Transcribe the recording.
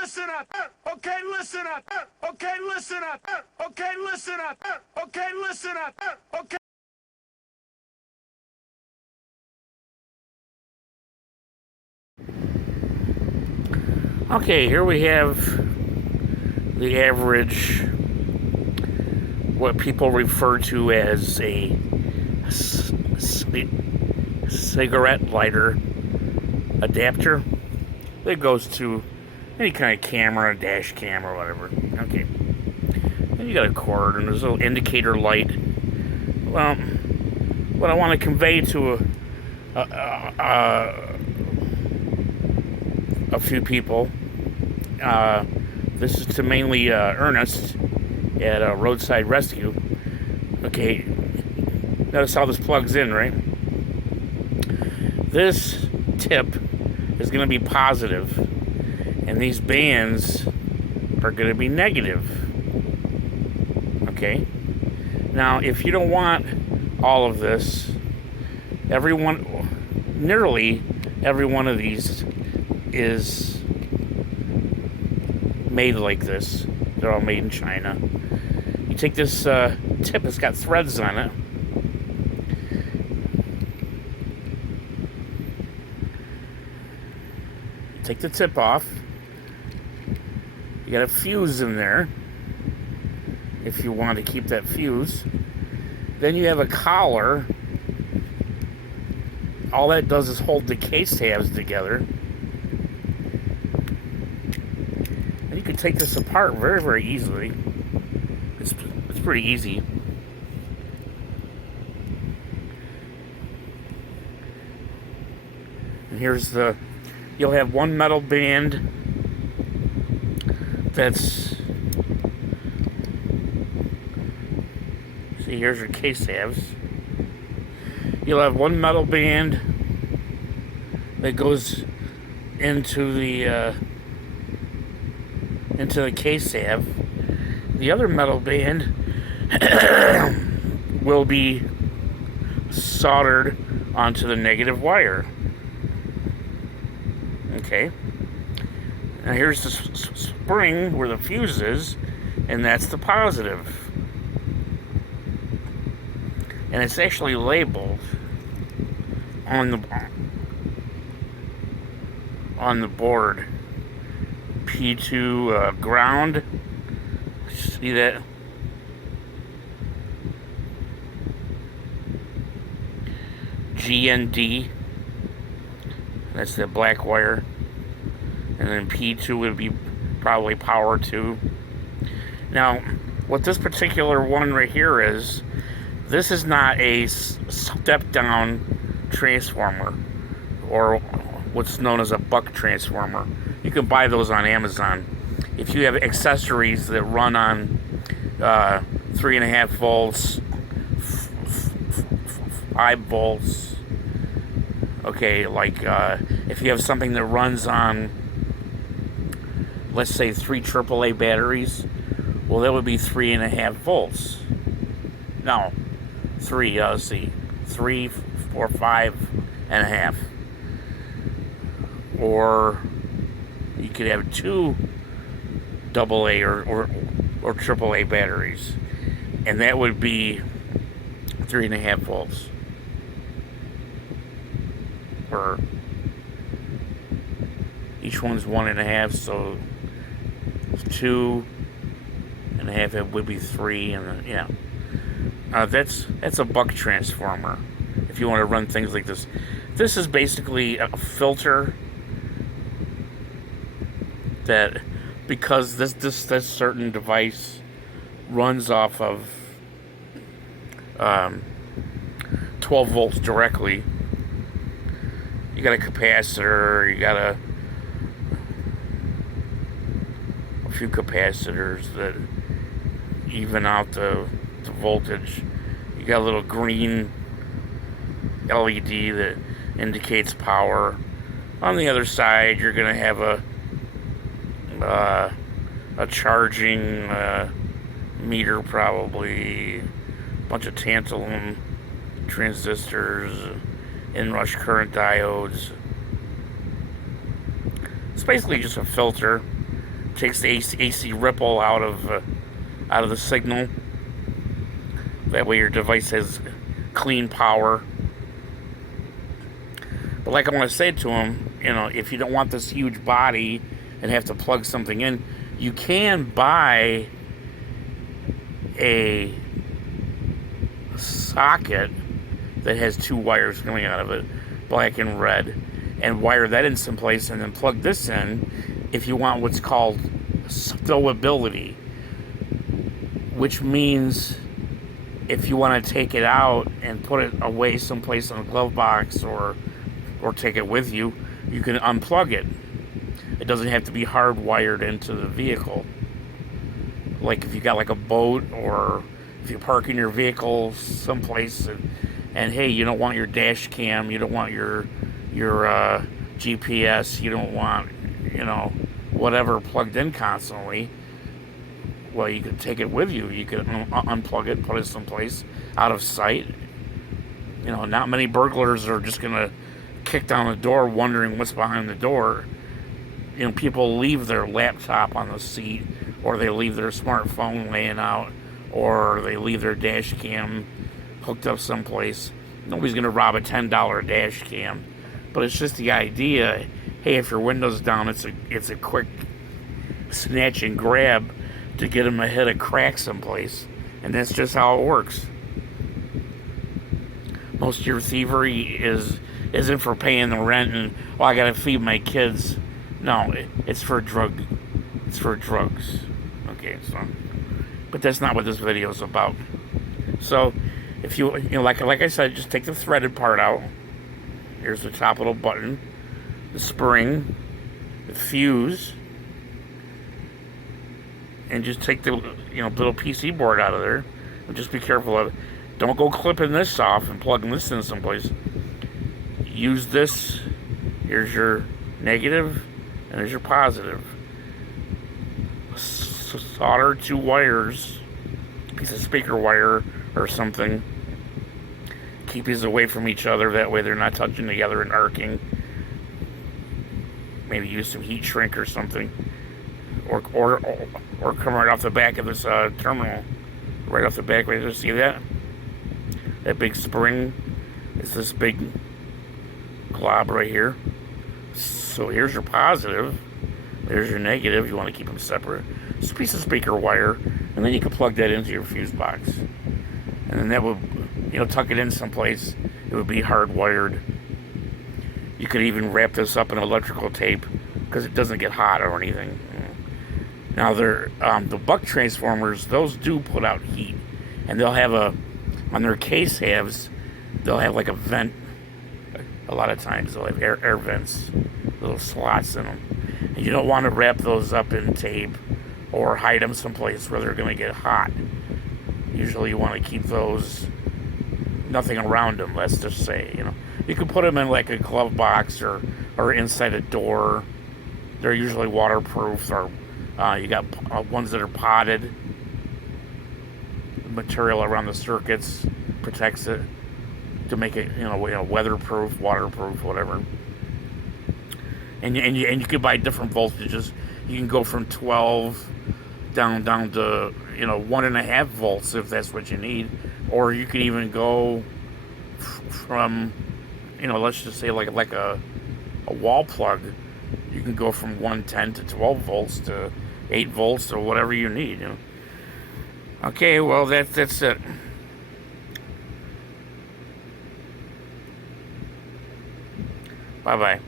listen up. Okay, listen up. Okay, listen up. Okay, listen up. Okay, listen up. Okay. Okay, here we have the average, what people refer to as a cigarette lighter adapter that goes to any kind of camera, dash cam or whatever. Okay. Then you got a cord and there's a little indicator light. Well, what I want to convey to a few people, this is to mainly Ernest at Roadside Rescue. Okay, notice how this plugs in, right? This tip is going to be positive, and these bands are going to be negative. Okay? Now, if you don't want all of this, nearly every one of these is made like this. They're all made in China. You take this tip, it's got threads on it. Take the tip off. You got a fuse in there if you want to keep that fuse. Then you have a collar. All that does is hold the case tabs together. And you can take this apart very, very easily. It's pretty easy. And here's you'll have one metal band that's, see, here's your case tabs. You'll have one metal band that goes into the case tab. The other metal band will be soldered onto the negative wire. Okay. Now here's the spring where the fuse is, and that's the positive. And it's actually labeled on the board. P2 ground. See that? GND. That's the black wire. And then P2 would be probably power 2. Now, what this particular one right here is, this is not a step-down transformer, or what's known as a buck transformer. You can buy those on Amazon. If you have accessories that run on 3.5 volts, 5 volts, okay, like if you have something that runs on, let's say 3 AAA batteries, well, that would be 3.5 volts. No, 3, let's see, 3, 4, 5.5. Or you could have 2 AA or AAA batteries, and that would be 3.5 volts. Or each one's 1.5, so 2.5, it would be 3, and then, yeah. That's a buck transformer. If you want to run things like this, this is basically a filter that, because this certain device runs off of 12 volts directly. You got a capacitor, you got a few capacitors that even out the voltage. You got a little green LED that indicates power. On the other side, you're going to have a charging meter, probably a bunch of tantalum transistors, inrush current diodes. It's basically just a filter takes the AC ripple out of the signal. That way your device has clean power. But like I want to say to him, you know, if you don't want this huge body and have to plug something in, you can buy a socket that has 2 wires coming out of it, black and red, and wire that in someplace and then plug this in if you want what's called stowability, which means if you want to take it out and put it away someplace in a glove box or take it with you, you can unplug it. It doesn't have to be hardwired into the vehicle. Like if you got like a boat, or if you park in your vehicle someplace and hey, you don't want your dash cam, you don't want your GPS, you don't want, you know, whatever plugged in constantly, well, you could take it with you. You could unplug it, put it someplace out of sight. You know, not many burglars are just going to kick down the door wondering what's behind the door. You know, people leave their laptop on the seat, or they leave their smartphone laying out, or they leave their dash cam hooked up someplace. Nobody's going to rob a $10 dash cam. But it's just the idea, hey, if your window's down, it's a quick snatch and grab to get them ahead of crack someplace. And that's just how it works. Most of your thievery isn't for paying the rent and, well, I gotta feed my kids. No, it's for drugs. Okay, so, but that's not what this video is about. So, if you know, like I said, just take the threaded part out. Here's the top little button, the spring, the fuse, and just take the little PC board out of there. And just be careful of it. Don't go clipping this off and plugging this in someplace. Use this. Here's your negative, and there's your positive. Solder 2 wires, piece of speaker wire or something. Keep these away from each other. That way they're not touching together and arcing. Maybe use some heat shrink or something, or come right off the back of this terminal. Right off the back, right there. See that? That big spring is this big glob right here. So here's your positive. There's your negative. You want to keep them separate. It's a piece of speaker wire, and then you can plug that into your fuse box. And then that would, tuck it in someplace. It would be hardwired. You could even wrap this up in electrical tape because it doesn't get hot or anything. Now, the buck transformers, those do put out heat, and they'll have on their case halves, they'll have like a vent. A lot of times they'll have air vents, little slots in them. And you don't want to wrap those up in tape or hide them someplace where they're going to get hot. Usually you want to keep those, nothing around them, let's just say, You can put them in like a glove box or inside a door. They're usually waterproof, or you got ones that are potted. The material around the circuits protects it to make it, weatherproof, waterproof, whatever. And you can buy different voltages. You can go from 12 down to 1.5 volts if that's what you need, or you can even go from let's just say like a wall plug. You can go from 110 to 12 volts to 8 volts or whatever you need. Okay, well that's it. Bye bye.